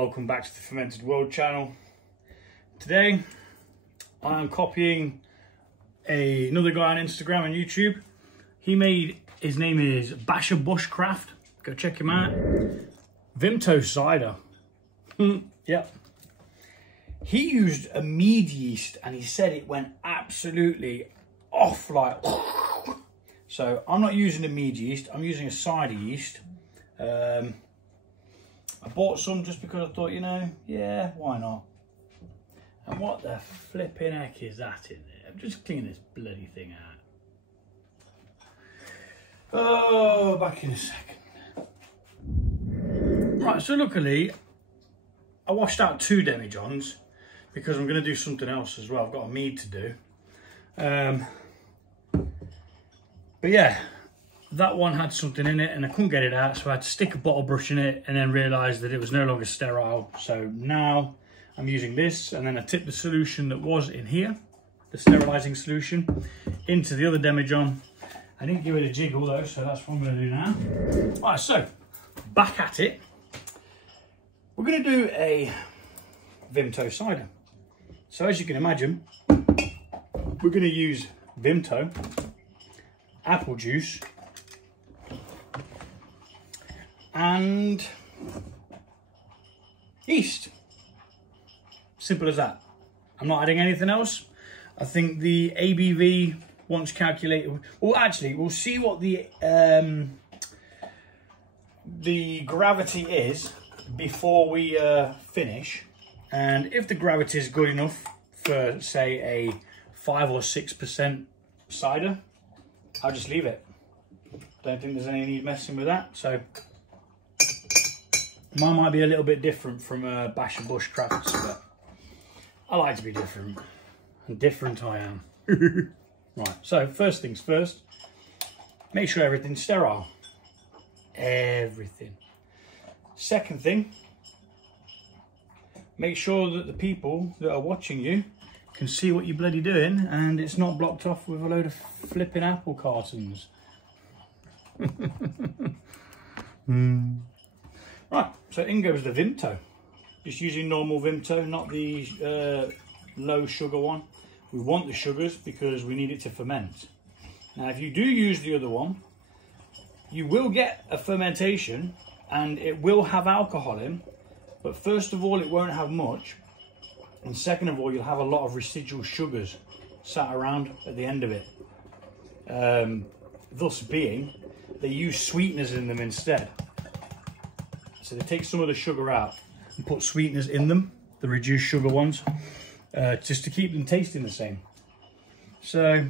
Welcome back to the Fermented World channel. Today I am copying another guy on Instagram and YouTube. His name is Basha Bushcraft. Go check him out. Vimto cider. Yep. He used a mead yeast and he said it went absolutely off like. So I'm not using a mead yeast, I'm using a cider yeast. I bought some just because I thought, you know, yeah, why not? And what the flipping heck is that in there? Just clean this bloody thing out. Oh, back in a second. Right, so luckily, I washed out 2 demijohns because I'm going to do something else as well. I've got a mead to do. But yeah, that one had something in it and I couldn't get it out, so I had to stick a bottle brush in it and then realised that it was no longer sterile. So now I'm using this, and then I tipped the solution that was in here, the sterilising solution, into the other demijohn. I didn't give it a jiggle though, so that's what I'm going to do now. Right, so back at it. We're going to do a Vimto cider. So as you can imagine, we're going to use Vimto, apple juice, and yeast. Simple as that. I'm not adding anything else. I think the ABV, once calculated, well actually we'll see what the gravity is before we finish, and if the gravity is good enough for say a 5 or 6% cider, I'll just leave it. Don't think there's any need messing with that. So mine might be a little bit different from Basha Bushcraft's, but I like to be different, and different I am. Right, so first things first, make sure everything's sterile. Everything. Second thing, make sure that the people that are watching you can see what you're bloody doing and it's not blocked off with a load of flipping apple cartons. Right, so in goes the Vimto. Just using normal Vimto, not the low sugar one. We want the sugars because we need it to ferment. Now if you do use the other one, you will get a fermentation and it will have alcohol in, but first of all it won't have much, and second of all you'll have a lot of residual sugars sat around at the end of it. Thus being, they use sweeteners in them instead. So they take some of the sugar out and put sweeteners in them, the reduced sugar ones, just to keep them tasting the same. So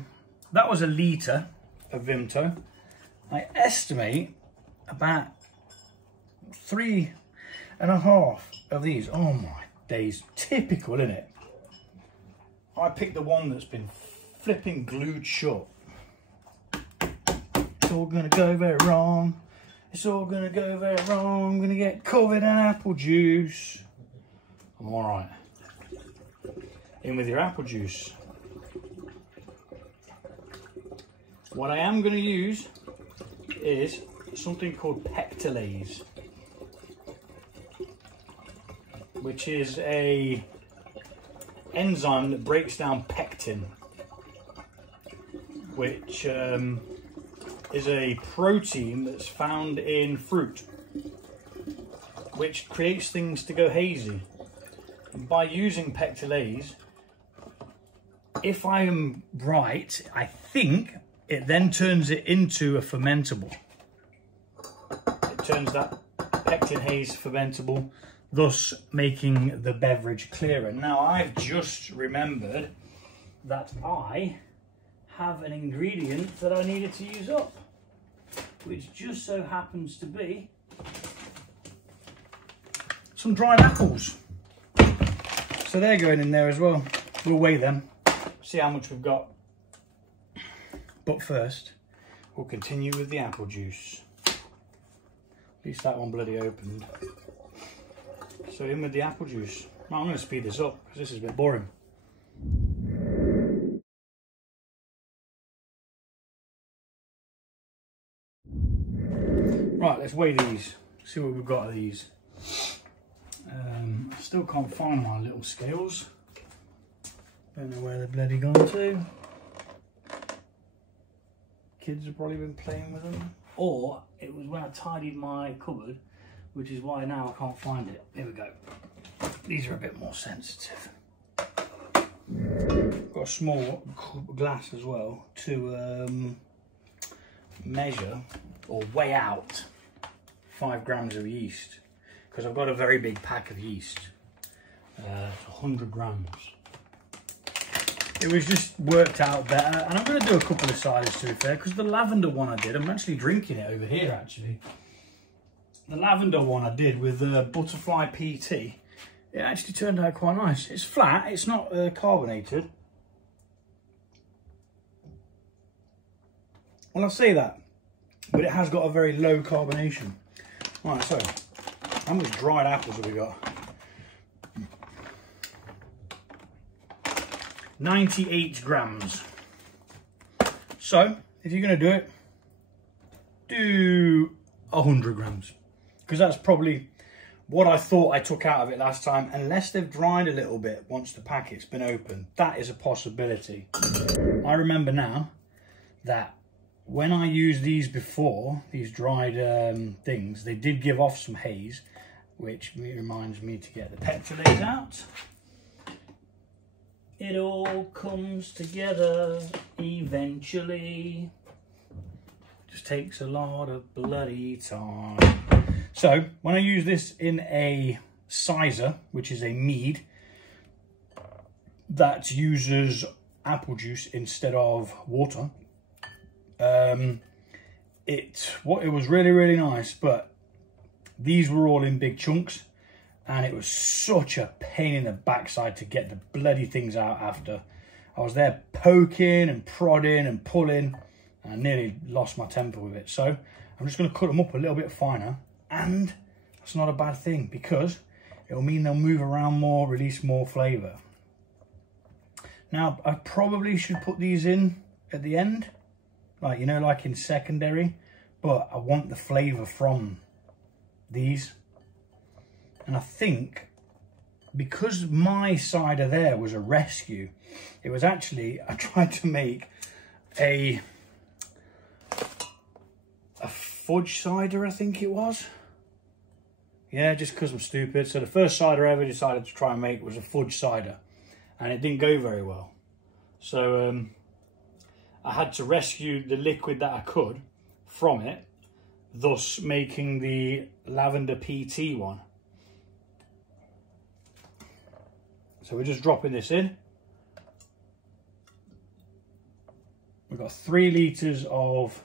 that was a litre of Vimto. I estimate about 3.5 of these. Oh my days, typical, isn't it? I picked the one that's been flipping glued shut. It's all gonna go very wrong. It's all gonna go very wrong. I'm gonna get covered in apple juice. I'm all right. In with your apple juice. What I am gonna use is something called pectolase, which is a enzyme that breaks down pectin, which is a protein that's found in fruit, which creates things to go hazy. And by using pectolase, if I am right, I think it then turns it into a fermentable. It turns that pectin haze fermentable, thus making the beverage clearer. Now I've just remembered that I have an ingredient that I needed to use up, which just so happens to be some dried apples. So they're going in there as well. We'll weigh them, see how much we've got. But first, we'll continue with the apple juice. At least that one bloody opened. So in with the apple juice. Well, I'm going to speed this up because this is a bit boring. Right, let's weigh these. See what we've got of these. I still can't find my little scales. Don't know where they're bloody gone to. Kids have probably been playing with them. Or it was when I tidied my cupboard, which is why now I can't find it. Here we go. These are a bit more sensitive. Got a small glass as well to measure or weigh out 5 grams of yeast, because I've got a very big pack of yeast. 100 grams. It was just worked out better, and I'm going to do a couple of ciders to be fair, because the lavender one I did, I'm actually drinking it over here actually. The lavender one I did with butterfly PT, it actually turned out quite nice. It's flat, it's not carbonated. Well, I'll say that, but it has got a very low carbonation. Right, so how much dried apples have we got? 98 grams. So if you're going to do it, do 100 grams, because that's probably what I thought I took out of it last time, unless they've dried a little bit once the packet's been opened. That is a possibility. I remember now that when I used these before, these dried things, they did give off some haze, which reminds me to get the pectolase out. It all comes together eventually. Just takes a lot of bloody time. So when I use this in a cider, which is a mead that uses apple juice instead of water, it was really nice, but these were all in big chunks. And it was such a pain in the backside to get the bloody things out after. I was there poking and prodding and pulling, and I nearly lost my temper with it. So I'm just going to cut them up a little bit finer, and that's not a bad thing, because it'll mean they'll move around more, release more flavour. Now, I probably should put these in at the end, like, you know, like in secondary, but I want the flavour from these. And I think because my cider there was a rescue, it was actually, I tried to make a fudge cider, I think it was. Yeah, just because I'm stupid. So the first cider I ever decided to try and make was a fudge cider, and it didn't go very well. So I had to rescue the liquid that I could from it, thus making the lavender PT one. So we're just dropping this in. We've got 3 litres of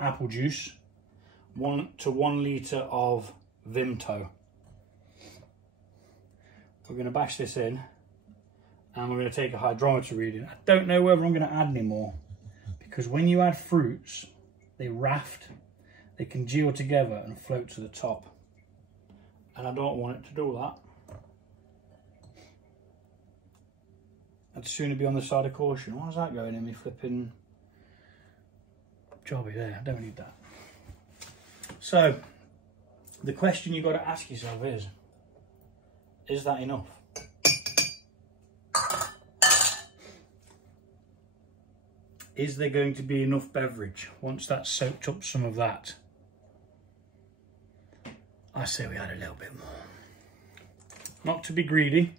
apple juice, 1 to 1 litre of Vimto. We're going to bash this in, and we're going to take a hydrometer reading. I don't know whether I'm going to add any more, because when you add fruits, they raft, they congeal together and float to the top. And I don't want it to do that. I'd sooner be on the side of caution. Why's that going in me flipping jobby there? I don't need that. So, the question you've got to ask yourself is that enough? Is there going to be enough beverage once that's soaked up some of that? I say we add a little bit more. Not to be greedy,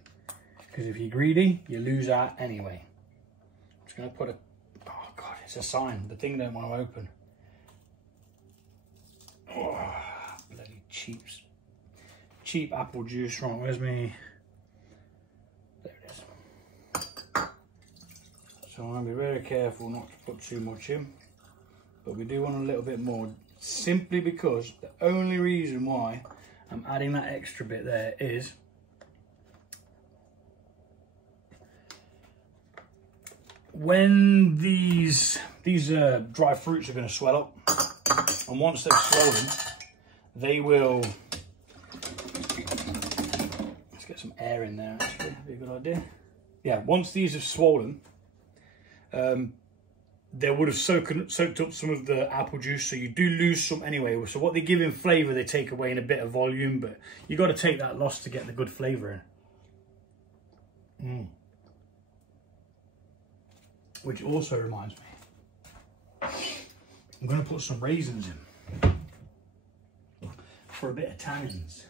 because if you're greedy, you lose out anyway. I'm just going to put a... Oh God, it's a sign. The thing don't want to open. Oh, bloody cheap apple juice. Right, where's me? There it is. So I'm going to be very careful not to put too much in, but we do want a little bit more, simply because the only reason why I'm adding that extra bit there is when these dry fruits are going to swell up, and once they've swollen, they will... Let's get some air in there, actually, that'd be a good idea. Yeah, once these have swollen, they would have soaked up some of the apple juice, so you do lose some anyway. So what they give in flavour, they take away in a bit of volume, but you got to take that loss to get the good flavour in. Which also reminds me, I'm going to put some raisins in for a bit of tannins,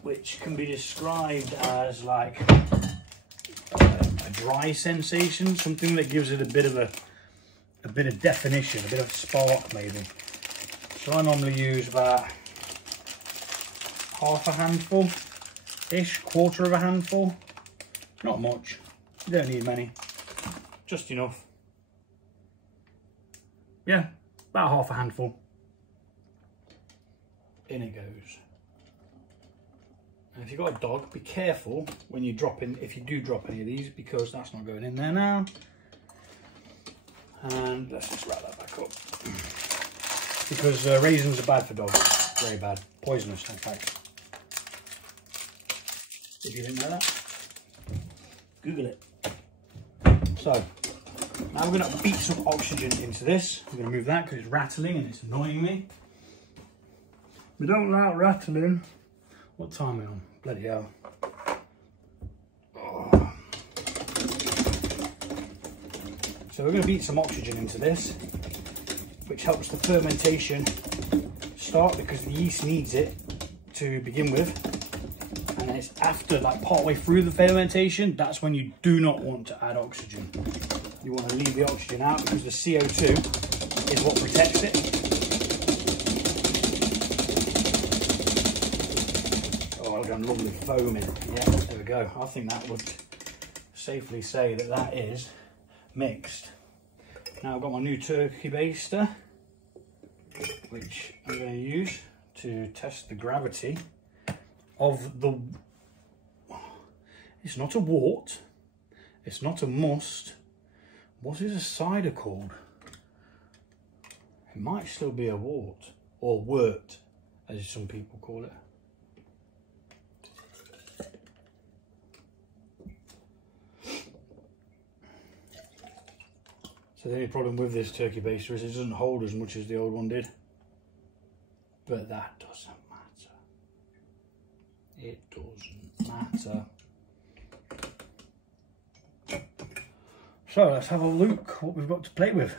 which can be described as like a dry sensation, something that gives it a bit of definition, a bit of spark maybe. So I normally use about half a handful ish, quarter of a handful, not much, you don't need many, just enough. Yeah, about half a handful. In it goes. And if you've got a dog, be careful when you drop in, if you do drop any of these, because that's not going in there now. And let's just wrap that back up. Because raisins are bad for dogs, very bad, poisonous in fact. If you didn't know that, Google it. So, now we're going to beat some oxygen into this. I'm going to move that because it's rattling and it's annoying me. We don't like rattling. What time are we on? Bloody hell. Oh. So we're going to beat some oxygen into this, which helps the fermentation start because the yeast needs it to begin with. And it's after, like partway through the fermentation, that's when you do not want to add oxygen. You want to leave the oxygen out because the CO2 is what protects it. Lovely foaming. Yeah, there we go. I think that would safely say that that is mixed. Now I've got my new turkey baster, which I'm going to use to test the gravity of the... It's not a wort, it's not a must. What is a cider called? It might still be a wort, or wort as some people call it. So the only problem with this turkey baster is it doesn't hold as much as the old one did. But that doesn't matter. It doesn't matter. So let's have a look what we've got to play with.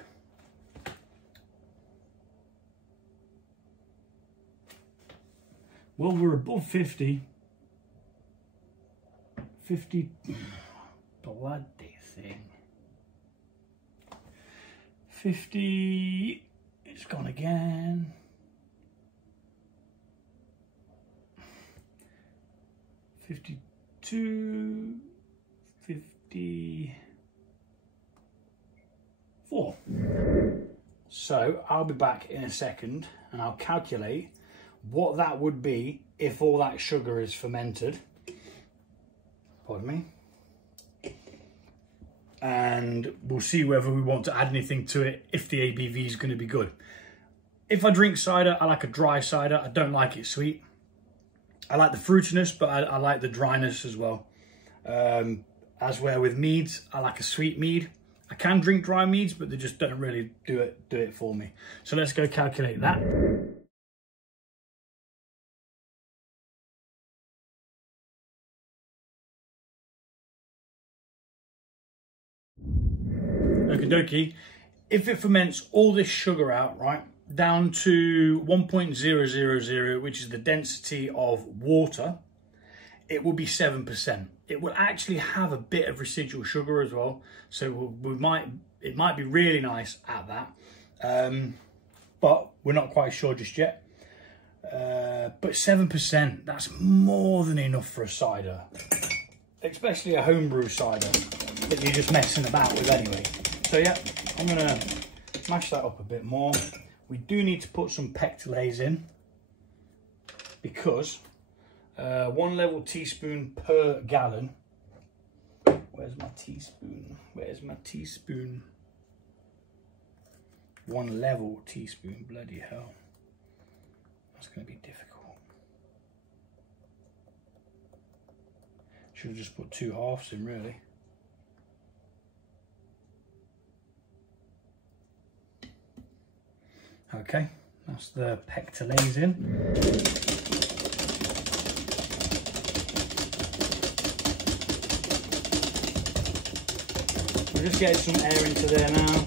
Well, we're above 50. 50 bloody thing. 50, it's gone again. 52, 54. So I'll be back in a second and I'll calculate what that would be if all that sugar is fermented. Pardon me. And we'll see whether we want to add anything to it, if the ABV is going to be good. If I drink cider, I like a dry cider. I don't like it sweet. I like the fruitiness, but I like the dryness as well. As where with meads, I like a sweet mead. I can drink dry meads, but they just don't really do it for me. So let's go calculate that. Okie dokie. If it ferments all this sugar out, right, down to 1.000, which is the density of water, it will be 7%. It will actually have a bit of residual sugar as well, so it might be really nice at that, but we're not quite sure just yet. But 7%, that's more than enough for a cider, especially a homebrew cider that you're just messing about with anyway. So yeah, I'm gonna mash that up a bit more. We do need to put some pectolase in because 1 level teaspoon per gallon. Where's my teaspoon? Where's my teaspoon? 1 level teaspoon, bloody hell. That's gonna be difficult. Should have just put 2 halves in really. Okay, that's the pectolase in. We're just getting some air into there now,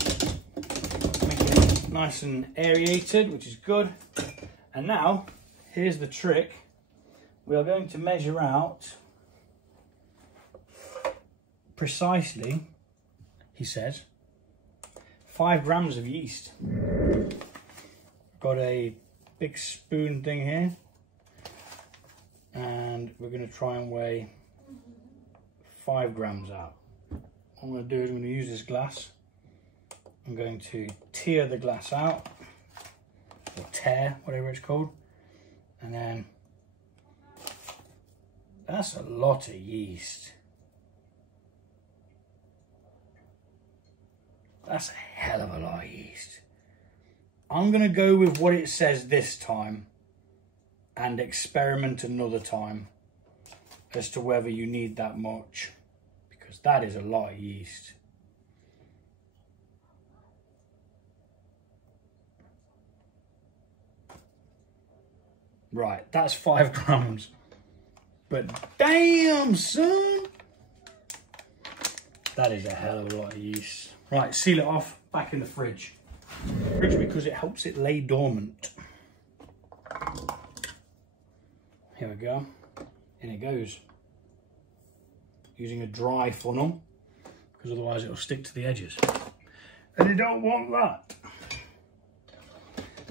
making it nice and aerated, which is good. And now, here's the trick. We are going to measure out precisely, he says, 5 grams of yeast. Got a big spoon thing here, and we're going to try and weigh 5 grams out. What I'm going to do is I'm going to use this glass. I'm going to tear the glass out, or tear, whatever it's called, and then that's a lot of yeast. That's a hell of a lot of yeast. I'm going to go with what it says this time and experiment another time as to whether you need that much, because that is a lot of yeast. Right, that's 5 grams. But damn, son, that is a hell of a lot of yeast. Right, seal it off, back in the fridge. Because it helps it lay dormant. Here we go. In it goes. Using a dry funnel, because otherwise it'll stick to the edges. And you don't want that.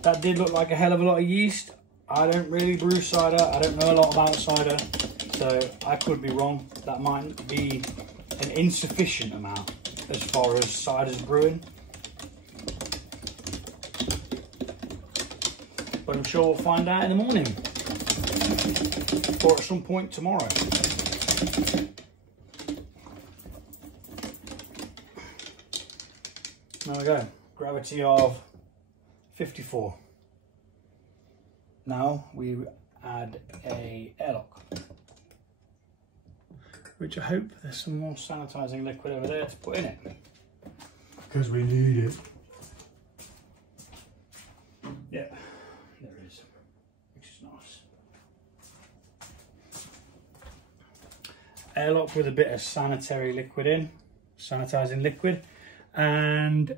That did look like a hell of a lot of yeast. I don't really brew cider. I don't know a lot about cider, so I could be wrong. That might be an insufficient amount as far as cider's brewing. But I'm sure we'll find out in the morning, or at some point tomorrow. There we go, gravity of 54. Now we add a airlock, which I hope there's some more sanitizing liquid over there to put in it, because we need it. Yeah, there is, which is nice. Airlock with a bit of sanitary liquid in, sanitizing liquid, and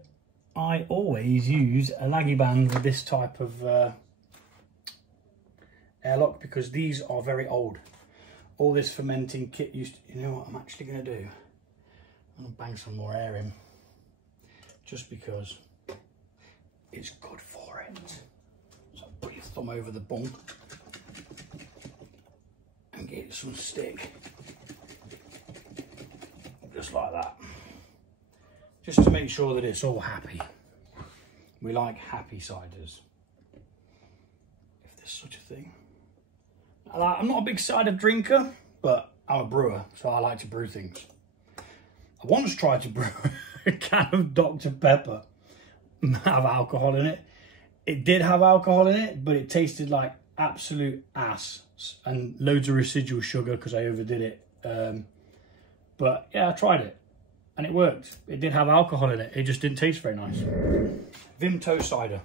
I always use a laggy band with this type of airlock, because these are very old. All this fermenting kit used to, you know what I'm actually going to do? I'm going to bang some more air in, just because it's good for it. So put your thumb over the bung and get some stick, just like that, just to make sure that it's all happy. We like happy ciders, if there's such a thing. I'm not a big cider drinker, but I'm a brewer, so I like to brew things. I once tried to brew a can of Dr. Pepper have alcohol in it. It did have alcohol in it, but it tasted like absolute ass and loads of residual sugar because I overdid it. But yeah, I tried it and it worked. It did have alcohol in it. It just didn't taste very nice. Vimto cider.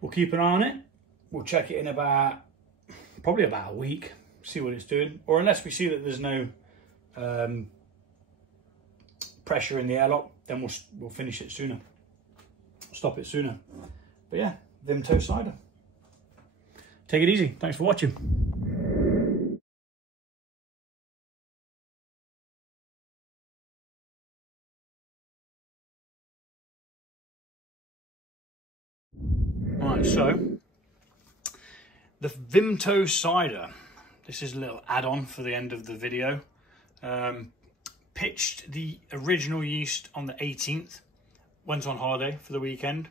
We'll keep an eye on it. We'll check it in probably about a week, see what it's doing. Or unless we see that there's no pressure in the airlock, then we'll finish it sooner. Stop it sooner. But yeah, Vimto cider. Take it easy. Thanks for watching. Right, so the Vimto cider. This is a little add-on for the end of the video. Pitched the original yeast on the 18th. Went on holiday for the weekend.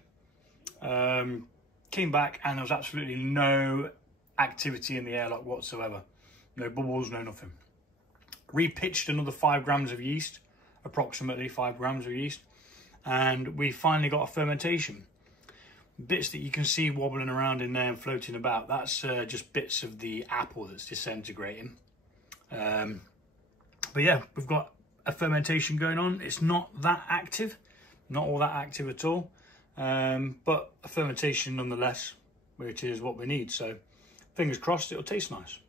Came back and there was absolutely no activity in the airlock whatsoever. No bubbles, no nothing. Repitched another 5 grams of yeast, approximately 5 grams of yeast, and we finally got a fermentation. Bits that you can see wobbling around in there and floating about, that's just bits of the apple that's disintegrating. But yeah, we've got a fermentation going on. It's not that active, not all that active at all. but a fermentation nonetheless, which is what we need. So fingers crossed it'll taste nice.